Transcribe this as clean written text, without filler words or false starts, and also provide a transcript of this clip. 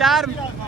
4